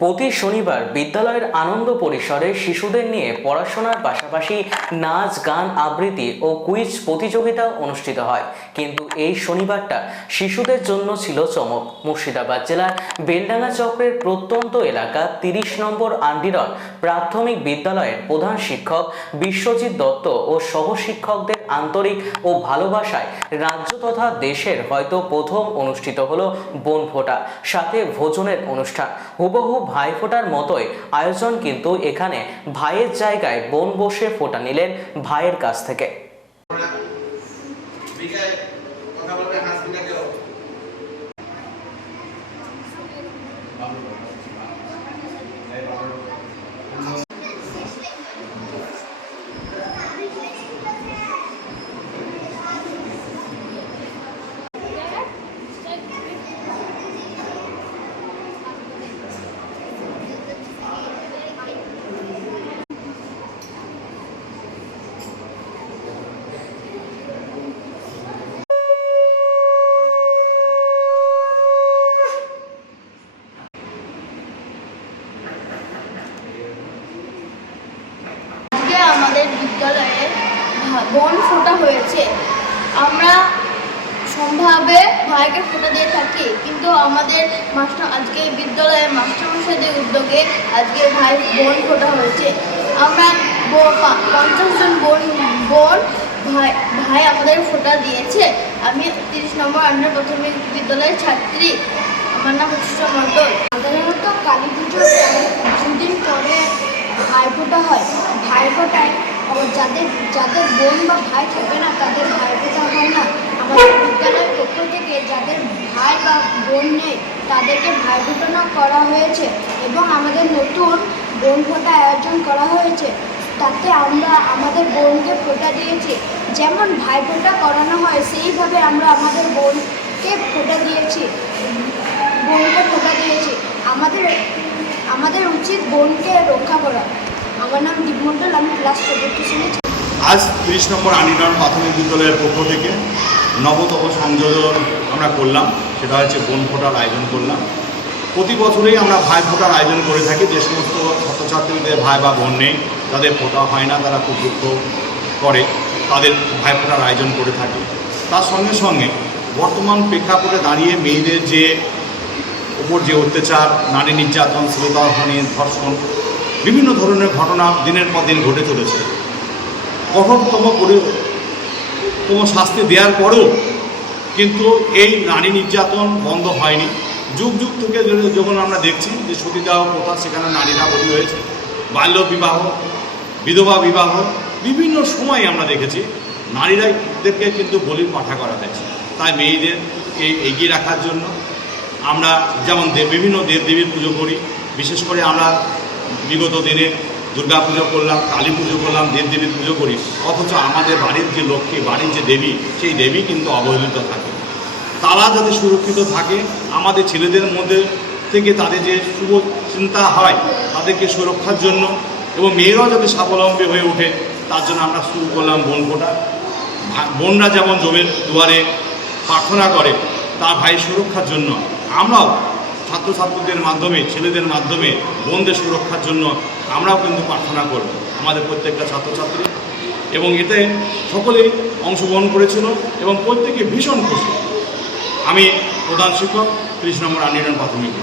প্রতি শনিবার বিদ্যালয়ের আনন্দ পরিসরে শিশুদের নিয়ে পড়াশোনার পাশাপাশি নাচ, গান, আবৃত্তি ও কুইজ প্রতিযোগিতা অনুষ্ঠিত হয়। কিন্তু এই শনিবারটা শিশুদের জন্য ছিল চমক। মুর্শিদাবাদ জেলার বেলডাঙ্গা চক্রের প্রত্যন্ত এলাকা তিরিশ নম্বর আন্ডিরন প্রাথমিক বিদ্যালয়ের প্রধান শিক্ষক, বিশ্বজিৎ দত্ত ও সহশিক্ষকদের আন্তরিক ও ভালোবাসায় রাজ্য তথা দেশের হয়তো প্রথম অনুষ্ঠিত হলো বনফোঁটা, সাথে ভোজনের অনুষ্ঠান। হুবহু ভাইফোঁটার মতোই আয়োজন কিন্তু এখানে ভাইয়ের জায়গায় বোন বসে ফোঁটা নিলেন ভাইয়ের কাছ থেকে। বন ফোটা হয়েছে। আমরা সম্ভাবে ভাইকে ফোটা দিয়ে থাকি, কিন্তু আমাদের মাস্টার আজকে বিদ্যালয়ের মাস্টারমশাইদের উদ্যোগে আজকে ভাই বোন ফোটা হয়েছে। আমরা পঞ্চাশ জন বোন বোন ভাই ভাই আমাদের ফোটা দিয়েছে। আমি তিরিশ নম্বর আন্ডার প্রাথমিক বিদ্যালয়ের ছাত্রী। আমার নাম উৎসব মণ্ডল সাধারণত কালী পুজোর দুদিন পরে ভাইফোঁটা হয়। ভাইফোঁটায় আবার যাদের যাদের বোন বা ভাই থাকে না, তাদের ভাই ভাইফোঁটা হয় না, আমাদের বিদ্যালয়ের পক্ষ থেকে যাদের ভাই বা বোন নেই, তাদেরকে ভাইফোঁটানো করা হয়েছে এবং আমাদের নতুন বোন ফোঁটা আয়োজন করা হয়েছে। তাতে আমরা, আমাদের বোনকে ফোঁটা দিয়েছি। যেমন ভাইফোঁটা করানো হয়, সেইভাবে আমরা আমাদের বোনকে ফোঁটা দিয়েছি। বোনকে ফোঁটা দিয়েছি। আমাদের আমাদের উচিত বোনকে রক্ষা করা। আজ তিরিশ নম্বর আনিরন প্রাথমিক বিদ্যালয়ের পক্ষ থেকে নবতম সংযোজন আমরা করলাম, সেটা হচ্ছে বোন ফোটার আয়োজন করলাম। প্রতি বছরেই আমরা ভাই ফোটার আয়োজন করে থাকি, যে সমস্ত ছাত্রছাত্রীদের ভাই বা বোন নেই, তাদের ফোটা হয় না, তারা খুব দুঃখ করে, তাদের ভাই ফোটার আয়োজন করে থাকি। তার সঙ্গে সঙ্গে বর্তমান প্রেক্ষাপটে দাঁড়িয়ে মেয়েদের যে ওপর যে অত্যাচার, নারী নির্যাতন শ্রোতাহানি ধর্ষণ বিভিন্ন ধরনের ঘটনা দিনের পর দিন ঘটে চলেছে। কঠোরতম পরি তম শাস্তি দেওয়ার পরেও কিন্তু এই নারী নির্যাতন বন্ধ হয়নি। যুগ যুগ থেকে যখন আমরা দেখছি যে সতীদাহ প্রথা, সেখানে নারীরা বলি হয়েছে, বাল্য বিবাহ, বিধবা বিবাহ, বিভিন্ন সময় আমরা দেখেছি নারীরাদেরকে কিন্তু বলির পাঠা করা হয়েছে তাই মেয়েদেরকে এগিয়ে রাখার জন্য আমরা যেমন বিভিন্ন দেব দেবীর পুজো করি, বিশেষ করে আমরা বিগত দিনে দুর্গা পুজো করলাম, কালী পুজো করলাম, দেব দেবীর পুজো করি। অথচ আমাদের বাড়ির যে লক্ষ্মী, বাড়ির যে দেবী, সেই দেবী কিন্তু অবহেলিত থাকে। তারা যাতে সুরক্ষিত থাকে, আমাদের ছেলেদের মধ্যে থেকে তাদের যে শুভ চিন্তা হয়, তাদেরকে সুরক্ষার জন্য এবং মেয়েরাও যাতে স্বাবলম্বী হয়ে ওঠে, তার জন্য আমরা শুরু করলাম বোন ভা- বোনরা যেমন জমের দুয়ারে প্রার্থনা করে, তার ভাই সুরক্ষার জন্য। আমরাও ছাত্রছাত্রীদের মাধ্যমে, ছেলেদের মাধ্যমে বোনদের সুরক্ষার জন্য আমরাও কিন্তু প্রার্থনা করব, আমাদের প্রত্যেকটা ছাত্রছাত্রী এবং এতে সকলেই অংশগ্রহণ করেছিল এবং প্রত্যেকে ভীষণ খুশি আমি প্রধান শিক্ষক, ত্রিশ নম্বর আনিরন প্রাথমিক।